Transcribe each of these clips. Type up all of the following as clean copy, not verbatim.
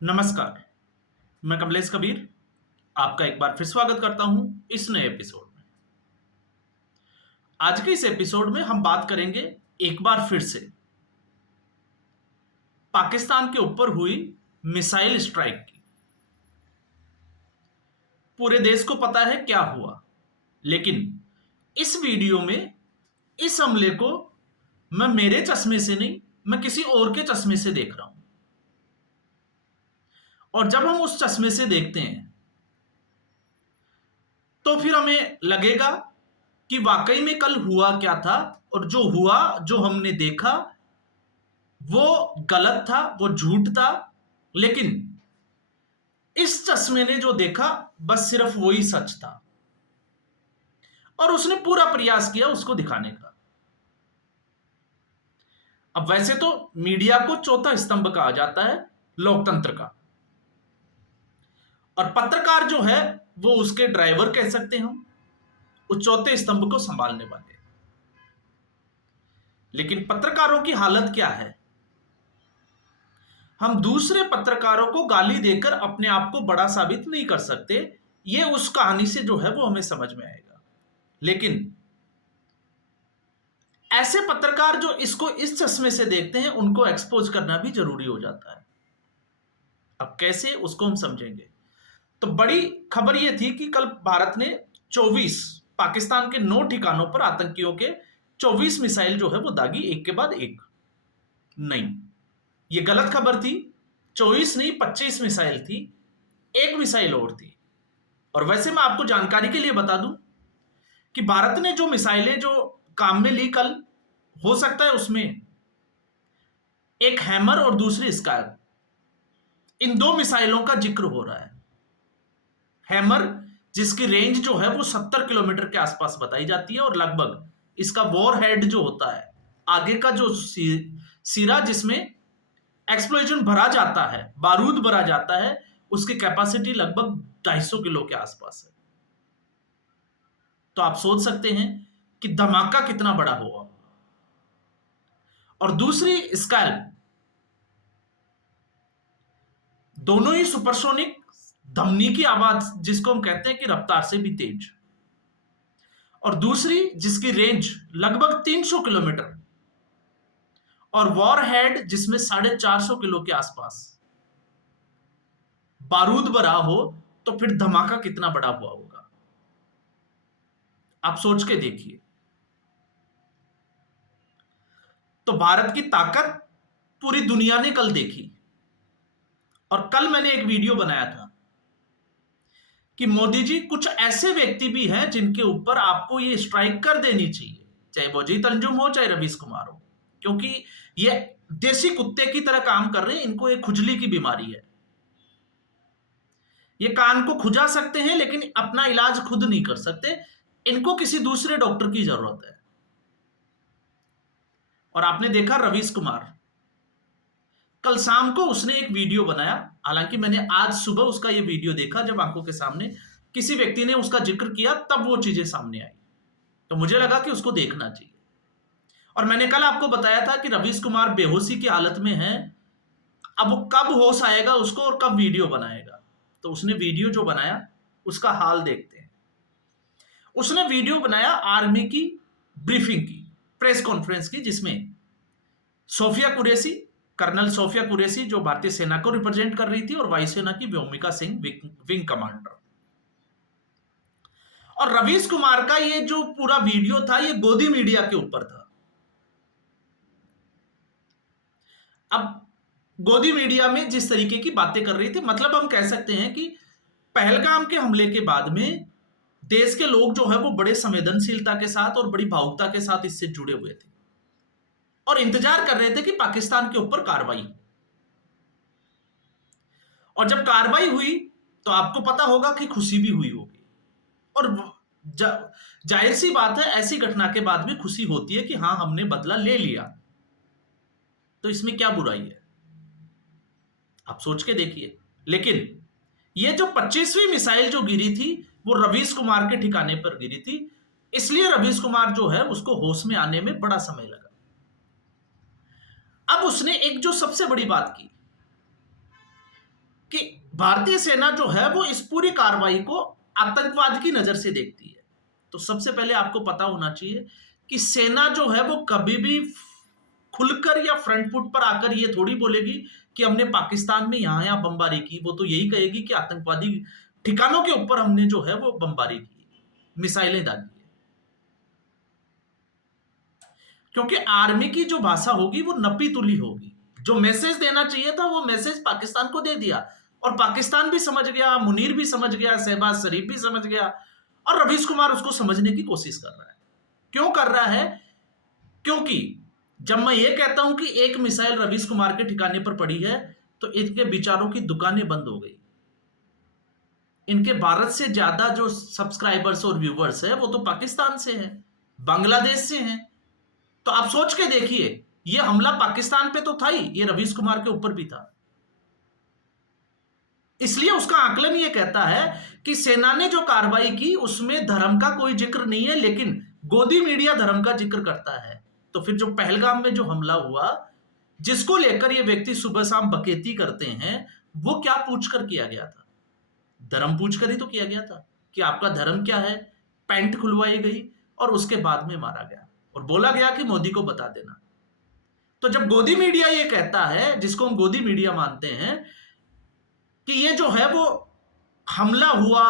नमस्कार, मैं कमलेश कबीर आपका एक बार फिर स्वागत करता हूं इस नए एपिसोड में। आज के इस एपिसोड में हम बात करेंगे एक बार फिर से पाकिस्तान के ऊपर हुई मिसाइल स्ट्राइक की। पूरे देश को पता है क्या हुआ, लेकिन इस वीडियो में इस हमले को मैं मेरे चश्मे से नहीं, मैं किसी और के चश्मे से देख रहा हूं। और जब हम उस चश्मे से देखते हैं तो फिर हमें लगेगा कि वाकई में कल हुआ क्या था, और जो हुआ, जो हमने देखा, वो गलत था, वो झूठ था। लेकिन इस चश्मे ने जो देखा, बस सिर्फ वही सच था, और उसने पूरा प्रयास किया उसको दिखाने का। अब वैसे तो मीडिया को चौथा स्तंभ कहा जाता है लोकतंत्र का, और पत्रकार जो है वो उसके ड्राइवर कह सकते हैं हम, उस चौथे स्तंभ को संभालने वाले। लेकिन पत्रकारों की हालत क्या है? हम दूसरे पत्रकारों को गाली देकर अपने आप को बड़ा साबित नहीं कर सकते। ये उस कहानी से जो है वो हमें समझ में आएगा। लेकिन ऐसे पत्रकार जो इसको इस चश्मे से देखते हैं, उनको एक्सपोज करना भी जरूरी हो जाता है। अब कैसे, उसको हम समझेंगे। तो बड़ी खबर यह थी कि कल भारत ने 24 पाकिस्तान के 9 ठिकानों पर आतंकियों के 24 मिसाइल जो है वो दागी, एक के बाद एक। नहीं, ये गलत खबर थी। 24 नहीं, 25 मिसाइल थी, एक मिसाइल और थी। और वैसे मैं आपको जानकारी के लिए बता दूं कि भारत ने जो मिसाइलें जो काम में ली कल, हो सकता है उसमें एक हैमर और दूसरी स्कार्प, इन दो मिसाइलों का जिक्र हो रहा है। हैमर जिसकी रेंज जो है वो 70 किलोमीटर के आसपास बताई जाती है, और लगभग इसका वॉर हेड जो होता है, आगे का जो सिरा जिसमें एक्सप्लोजन भरा जाता है, बारूद भरा जाता है, उसकी कैपेसिटी लगभग 250 किलो के आसपास है। तो आप सोच सकते हैं कि धमाका कितना बड़ा होगा। और दूसरी स्कैल्प, दोनों ही सुपरसोनिक, धमनी की आवाज जिसको हम कहते हैं कि रफ्तार से भी तेज, और दूसरी जिसकी रेंज लगभग 300 किलोमीटर, और वॉर हेड जिसमें 450 किलो के आसपास बारूद भरा हो, तो फिर धमाका कितना बड़ा हुआ होगा, आप सोच के देखिए। तो भारत की ताकत पूरी दुनिया ने कल देखी। और कल मैंने एक वीडियो बनाया था कि मोदी जी, कुछ ऐसे व्यक्ति भी हैं जिनके ऊपर आपको ये स्ट्राइक कर देनी चाहिए, चाहे वो अजीत अंजुम हो, चाहे रवीश कुमार हो, क्योंकि ये देसी कुत्ते की तरह काम कर रहे हैं। इनको एक खुजली की बीमारी है। ये कान को खुजा सकते हैं, लेकिन अपना इलाज खुद नहीं कर सकते। इनको किसी दूसरे डॉक्टर की जरूरत है। और आपने देखा रवीश कुमार, कल शाम को उसने एक वीडियो बनाया। हालांकि मैंने आज सुबह उसका ये वीडियो देखा, जब आंखों के सामने किसी व्यक्ति ने उसका जिक्र किया, तब वो चीजें सामने आई। तो मुझे लगा कि उसको देखना चाहिए। और मैंने कल आपको बताया था कि रवीश कुमार बेहोशी की हालत में है। अब वो कब होश आएगा उसको, और कब वीडियो बनाएगा। तो उसने वीडियो जो बनाया, उसका हाल देखते हैं। उसने वीडियो बनाया आर्मी की ब्रीफिंग की, प्रेस कॉन्फ्रेंस की, जिसमें सोफिया कुरैशी, कर्नल सोफिया कुरैशी, जो भारतीय सेना को रिप्रेजेंट कर रही थी, और वायुसेना की व्योमिका सिंह, विंग कमांडर। और रवीश कुमार का ये जो पूरा वीडियो था, ये गोदी मीडिया के ऊपर था। अब गोदी मीडिया में जिस तरीके की बातें कर रही थी, मतलब हम कह सकते हैं कि पहलगाम के हमले के बाद में देश के लोग जो है वो बड़े संवेदनशीलता के साथ और बड़ी भावुकता के साथ इससे जुड़े हुए थे, और इंतजार कर रहे थे कि पाकिस्तान के ऊपर कार्रवाई। और जब कार्रवाई हुई तो आपको पता होगा कि खुशी भी हुई होगी। और जाहिर सी बात है, ऐसी घटना के बाद भी खुशी होती है कि हाँ, हमने बदला ले लिया। तो इसमें क्या बुराई है, आप सोच के देखिए। लेकिन ये जो 25वीं मिसाइल जो गिरी थी, वो रवीश कुमार के ठिकाने पर गिरी थी। इसलिए रवीश कुमार जो है उसको होश में आने में बड़ा समय लगा। अब उसने एक जो सबसे बड़ी बात की कि भारतीय सेना जो है वो इस पूरी कार्रवाई को आतंकवाद की नजर से देखती है। तो सबसे पहले आपको पता होना चाहिए कि सेना जो है वो कभी भी खुलकर या फ्रंट फुट पर आकर ये थोड़ी बोलेगी कि हमने पाकिस्तान में यहां यहां बमबारी की। वो तो यही कहेगी कि आतंकवादी ठिकानों के ऊपर हमने जो है वो बमबारी की, मिसाइलें डाली है। क्योंकि आर्मी की जो भाषा होगी वो नपी तुली होगी। जो मैसेज देना चाहिए था वो मैसेज पाकिस्तान को दे दिया, और पाकिस्तान भी समझ गया, मुनीर भी समझ गया, शहबाज शरीफ भी समझ गया, और रवीश कुमार उसको समझने की कोशिश कर रहा है। क्यों कर रहा है? क्योंकि जब मैं ये कहता हूं कि एक मिसाइल रवीश कुमार के ठिकाने पर पड़ी है, तो इनके विचारों की दुकानें बंद हो गई। इनके भारत से ज्यादा जो सब्सक्राइबर्स और व्यूवर्स है वो तो पाकिस्तान से हैं, बांग्लादेश से हैं। तो आप सोच के देखिए, ये हमला पाकिस्तान पे तो था ही, ये रवीश कुमार के ऊपर भी था। इसलिए उसका आकलन ये कहता है कि सेना ने जो कार्रवाई की उसमें धर्म का कोई जिक्र नहीं है, लेकिन गोदी मीडिया धर्म का जिक्र करता है। तो फिर जो पहलगाम में जो हमला हुआ, जिसको लेकर ये व्यक्ति सुबह शाम बकेती करते हैं, वो क्या पूछकर किया गया था? धर्म पूछकर ही तो किया गया था कि आपका धर्म क्या है। पैंट खुलवाई गई और उसके बाद में मारा गया और बोला गया कि मोदी को बता देना। तो जब गोदी मीडिया ये कहता है, जिसको हम गोदी मीडिया मानते हैं, कि ये जो है वो हमला हुआ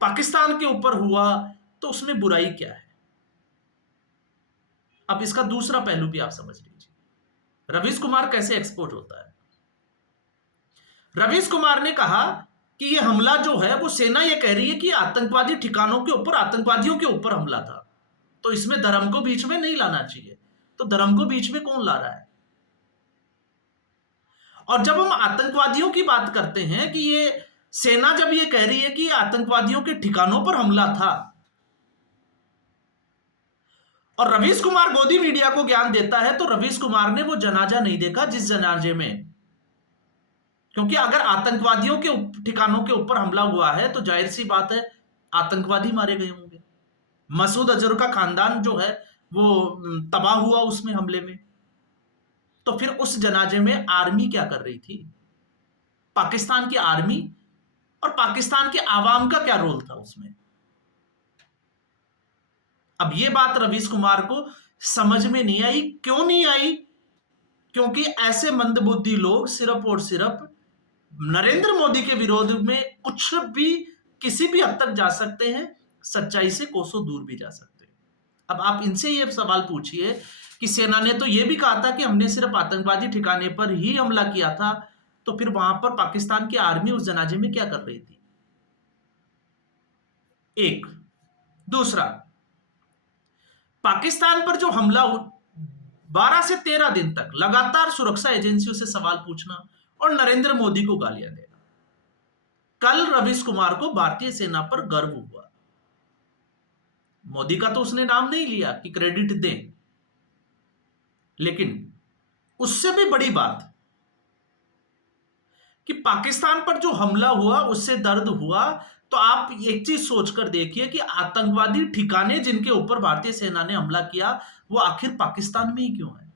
पाकिस्तान के ऊपर हुआ, तो उसमें बुराई क्या है? अब इसका दूसरा पहलू भी आप समझ लीजिए, रवीश कुमार कैसे एक्सपोर्ट होता है। रवीश कुमार ने कहा कि ये हमला जो है वो सेना ये कह रही है कि आतंकवादी ठिकानों के ऊपर, आतंकवादियों के ऊपर हमला था, तो इसमें धर्म को बीच में नहीं लाना चाहिए। तो धर्म को बीच में कौन ला रहा है? और जब हम आतंकवादियों की बात करते हैं कि ये सेना जब ये कह रही है कि आतंकवादियों के ठिकानों पर हमला था, और रवीश कुमार गोदी मीडिया को ज्ञान देता है, तो रवीश कुमार ने वो जनाजा नहीं देखा जिस जनाजे में, क्योंकि अगर आतंकवादियों के ठिकानों के ऊपर हमला हुआ है तो जाहिर सी बात है आतंकवादी मारे गए होंगे। मसूद अजहर का खानदान जो है वो तबाह हुआ उसमें हमले में। तो फिर उस जनाजे में आर्मी क्या कर रही थी? पाकिस्तान की आर्मी और पाकिस्तान के आवाम का क्या रोल था उसमें? अब यह बात रवीश कुमार को समझ में नहीं आई। क्यों नहीं आई? क्योंकि ऐसे मंदबुद्धि लोग सिर्फ और सिर्फ नरेंद्र मोदी के विरोध में कुछ भी, किसी भी हद तक जा सकते हैं, सच्चाई से कोसों दूर भी जा सकते हैं। अब आप इनसे ये सवाल पूछिए कि सेना ने तो ये भी कहा था कि हमने सिर्फ आतंकवादी ठिकाने पर ही हमला किया था, तो फिर वहां पर पाकिस्तान की आर्मी उस जनाजे में क्या कर रही थी? एक। दूसरा, पाकिस्तान पर जो हमला 12 से 13 दिन तक लगातार सुरक्षा एजेंसियों से सवाल पूछना और नरेंद्र मोदी को गालियां देना। कल रवीश कुमार को भारतीय सेना पर गर्व हुआ। मोदी का तो उसने नाम नहीं लिया कि क्रेडिट दें, लेकिन उससे भी बड़ी बात कि पाकिस्तान पर जो हमला हुआ उससे दर्द हुआ। तो आप एक चीज सोचकर देखिए कि आतंकवादी ठिकाने जिनके ऊपर भारतीय सेना ने हमला किया वो आखिर पाकिस्तान में ही क्यों है?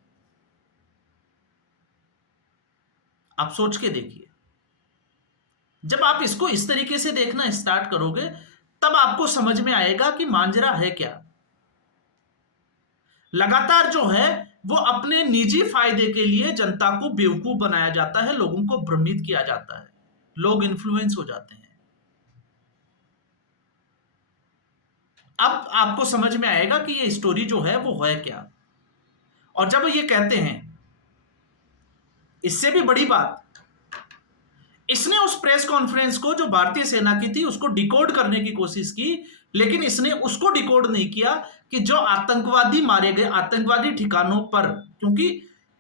आप सोच के देखिए। जब आप इसको इस तरीके से देखना स्टार्ट करोगे तब आपको समझ में आएगा कि मांजरा है क्या। लगातार जो है वो अपने निजी फायदे के लिए जनता को बेवकूफ बनाया जाता है, लोगों को भ्रमित किया जाता है, लोग इन्फ्लुएंस हो जाते हैं। अब आपको समझ में आएगा कि ये स्टोरी जो है वो है क्या। और जब ये कहते हैं, इससे भी बड़ी बात, इसने उस प्रेस कॉन्फ्रेंस को जो भारतीय सेना की थी उसको डिकोड करने की कोशिश की, लेकिन इसने उसको डिकोड नहीं किया कि जो आतंकवादी मारे गए आतंकवादी ठिकानों पर, क्योंकि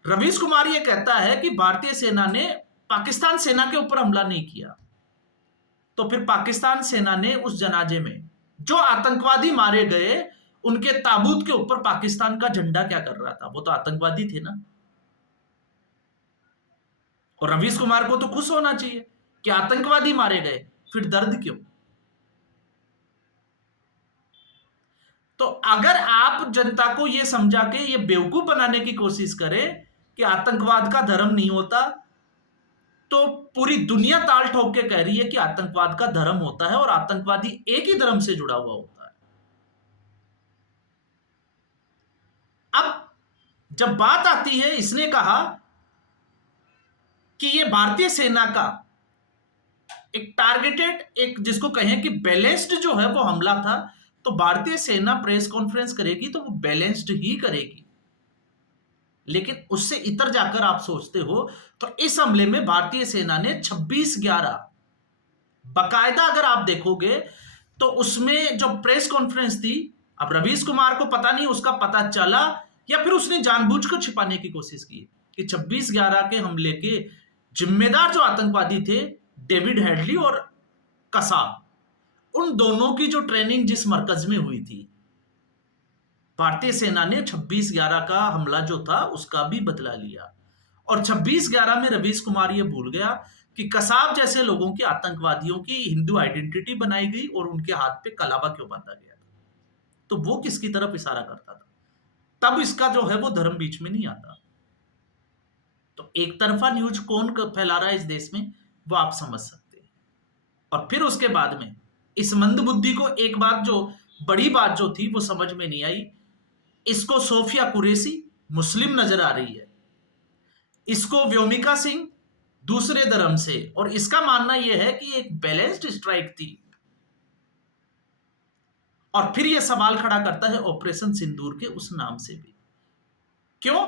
रवीश कुमार ये कहता है कि भारतीय सेना ने पाकिस्तान सेना के ऊपर हमला नहीं किया, तो फिर पाकिस्तान सेना ने उस जनाजे में जो आतंकवादी मारे गए उनके ताबूत के ऊपर पाकिस्तान का झंडा क्या कर रहा था? वो तो आतंकवादी थे ना। और रवीश कुमार को तो खुश होना चाहिए कि आतंकवादी मारे गए, फिर दर्द क्यों? तो अगर आप जनता को यह समझा के ये बेवकूफ बनाने की कोशिश करें कि आतंकवाद का धर्म नहीं होता, तो पूरी दुनिया ताल ठोक के कह रही है कि आतंकवाद का धर्म होता है और आतंकवादी एक ही धर्म से जुड़ा हुआ होता है। अब जब बात आती है, इसने कहा कि ये भारतीय सेना का एक टारगेटेड, एक जिसको कहें कि बैलेंस्ड जो है वो हमला था, तो भारतीय सेना प्रेस कॉन्फ्रेंस करेगी तो वो बैलेंस्ड ही करेगी। लेकिन उससे इतर जाकर आप सोचते हो तो इस हमले में भारतीय सेना ने 26/11 बकायदा, अगर आप देखोगे तो उसमें जो प्रेस कॉन्फ्रेंस थी, अब रवीश कुमार को पता नहीं उसका पता चला या फिर उसने जानबूझकर छिपाने की कोशिश की कि 26/11 के हमले के जिम्मेदार जो आतंकवादी थे, डेविड हेडली और कसाब, उन दोनों की जो ट्रेनिंग जिस मरकज में हुई थी, भारतीय सेना ने 26/11 का हमला जो था उसका भी बदला लिया। और 26/11 में रवीश कुमार ये भूल गया कि कसाब जैसे लोगों की, आतंकवादियों की हिंदू आइडेंटिटी बनाई गई और उनके हाथ पे कलावा क्यों बांधा गया। तो वो किसकी तरफ इशारा करता था, तब इसका जो है वो धर्म बीच में नहीं आता। तो एक तरफा न्यूज कौन फैला रहा है इस देश में, वो आप समझ सकते हैं। और फिर उसके बाद में इस मंदबुद्धि को एक बात, जो बड़ी बात जो थी वो समझ में नहीं आई। इसको सोफिया कुरैशी मुस्लिम नजर आ रही है, इसको व्योमिका सिंह दूसरे धर्म से, और इसका मानना यह है कि एक बैलेंस्ड स्ट्राइक थी। और फिर यह सवाल खड़ा करता है ऑपरेशन सिंदूर के उस नाम से भी। क्यों?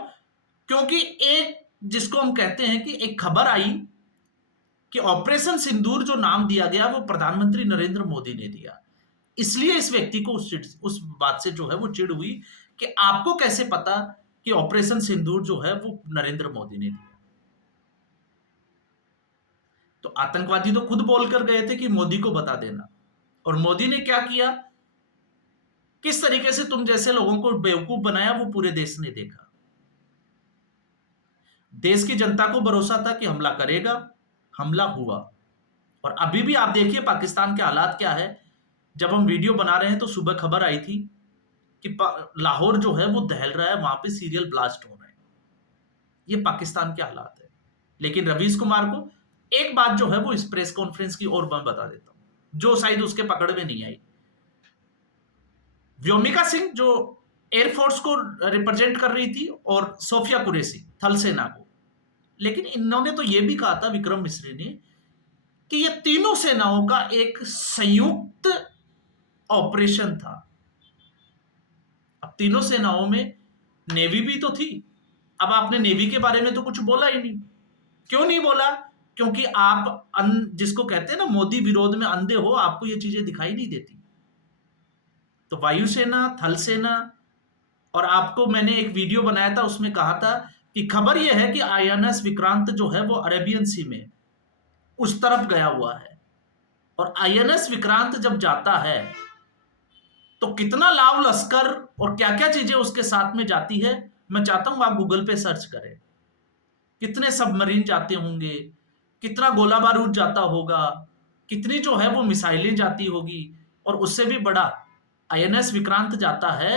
क्योंकि एक जिसको हम कहते हैं कि एक खबर आई कि ऑपरेशन सिंदूर जो नाम दिया गया वो प्रधानमंत्री नरेंद्र मोदी ने दिया, इसलिए इस व्यक्ति को उस बात से जो है वो चिढ़ हुई कि आपको कैसे पता कि ऑपरेशन सिंदूर जो है वो नरेंद्र मोदी ने दिया। तो आतंकवादी तो खुद बोलकर गए थे कि मोदी को बता देना, और मोदी ने क्या किया, किस तरीके से तुम जैसे लोगों को बेवकूफ बनाया वो पूरे देश ने देखा। देश की जनता को भरोसा था कि हमला करेगा, हमला हुआ। और अभी भी आप देखिए पाकिस्तान के हालात क्या है। जब हम वीडियो बना रहे हैं तो सुबह खबर आई थी कि लाहौर जो है वो दहल रहा है, वहां पे सीरियल ब्लास्ट हो रहे हैं। ये पाकिस्तान के हालात है। लेकिन रवीश कुमार को एक बात जो है वो इस प्रेस कॉन्फ्रेंस की और मैं बता देता हूं, जो शायद उसके पकड़ में नहीं आई। व्योमिका सिंह जो एयरफोर्स को रिप्रेजेंट कर रही थी और सोफिया कुरैशी थल सेना को, लेकिन इन्होंने तो यह भी कहा था, विक्रम मिश्री ने, कि यह तीनों सेनाओं का एक संयुक्त ऑपरेशन था। अब तीनों सेनाओं में नेवी भी तो थी। अब आपने नेवी के बारे में तो कुछ बोला ही नहीं। क्यों नहीं बोला? क्योंकि आप जिसको कहते हैं ना मोदी विरोध में अंधे हो, आपको ये चीजें दिखाई नहीं देती। तो वायुसेना, थल सेना, और आपको मैंने एक वीडियो बनाया था उसमें कहा था कि खबर यह है कि आईएनएस विक्रांत जो है वो अरेबियन सी में उस तरफ गया हुआ है। और आईएनएस विक्रांत जब जाता है तो कितना लाव लश्कर और क्या क्या चीजें उसके साथ में जाती है, मैं चाहता हूं आप गूगल पे सर्च करें। कितने सबमरीन जाते होंगे, कितना गोला बारूद जाता होगा, कितनी जो है वो मिसाइलें जाती होगी। और उससे भी बड़ा, आईएनएस विक्रांत जाता है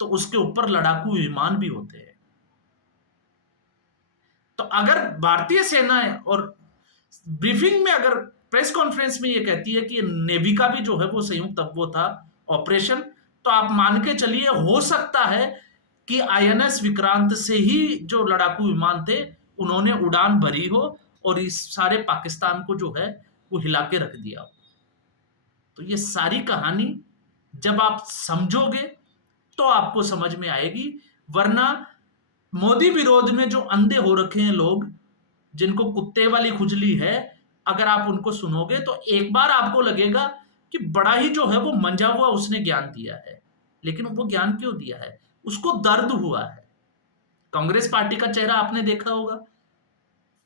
तो उसके ऊपर लड़ाकू विमान भी होते हैं। तो अगर भारतीय सेना और ब्रीफिंग में, अगर प्रेस कॉन्फ्रेंस में ये कहती है कि नेवी का भी जो है वो संयुक्त वो था ऑपरेशन, तो आप मान के चलिए हो सकता है कि आईएनएस विक्रांत से ही जो लड़ाकू विमान थे उन्होंने उड़ान भरी हो और इस सारे पाकिस्तान को जो है वो हिला के रख दिया हो। तो ये सारी कहानी जब आप समझोगे तो आपको समझ में आएगी। वरना मोदी विरोध में जो अंधे हो रखे हैं लोग, जिनको कुत्ते वाली खुजली है, अगर आप उनको सुनोगे तो एक बार आपको लगेगा कि बड़ा ही जो है वो मंजा हुआ उसने ज्ञान दिया है। लेकिन वो ज्ञान क्यों दिया है? उसको दर्द हुआ है। कांग्रेस पार्टी का चेहरा आपने देखा होगा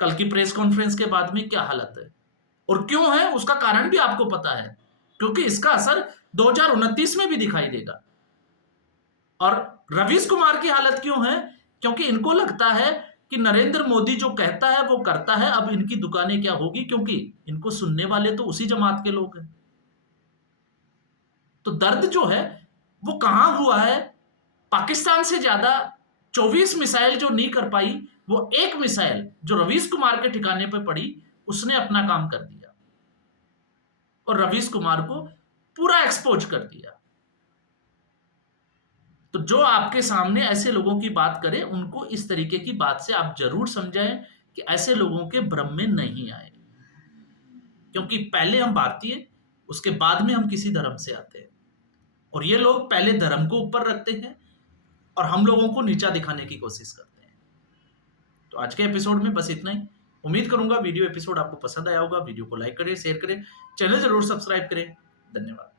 कल की प्रेस कॉन्फ्रेंस के बाद में क्या हालत है, और क्यों है उसका कारण भी आपको पता है, क्योंकि इसका असर 2029 में भी दिखाई देगा। और रवीश कुमार की हालत क्यों है? क्योंकि इनको लगता है कि नरेंद्र मोदी जो कहता है वो करता है। अब इनकी दुकानें क्या होगी, क्योंकि इनको सुनने वाले तो उसी जमात के लोग हैं। तो दर्द जो है वो कहां हुआ है? पाकिस्तान से ज्यादा 24 मिसाइल जो नहीं कर पाई, वो एक मिसाइल जो रवीश कुमार के ठिकाने पर पड़ी उसने अपना काम कर दिया और रवीश कुमार को पूरा एक्सपोज कर दिया। तो जो आपके सामने ऐसे लोगों की बात करे, उनको इस तरीके की बात से आप जरूर समझाएं कि ऐसे लोगों के भ्रम में नहीं आए, क्योंकि पहले हम भारतीय, उसके बाद में हम किसी धर्म से आते हैं, और ये लोग पहले धर्म को ऊपर रखते हैं और हम लोगों को नीचा दिखाने की कोशिश करते हैं। तो आज के एपिसोड में बस इतना ही। उम्मीद करूंगा वीडियो एपिसोड आपको पसंद आया होगा। वीडियो को लाइक करें, शेयर करें, चैनल जरूर सब्सक्राइब करें। धन्यवाद।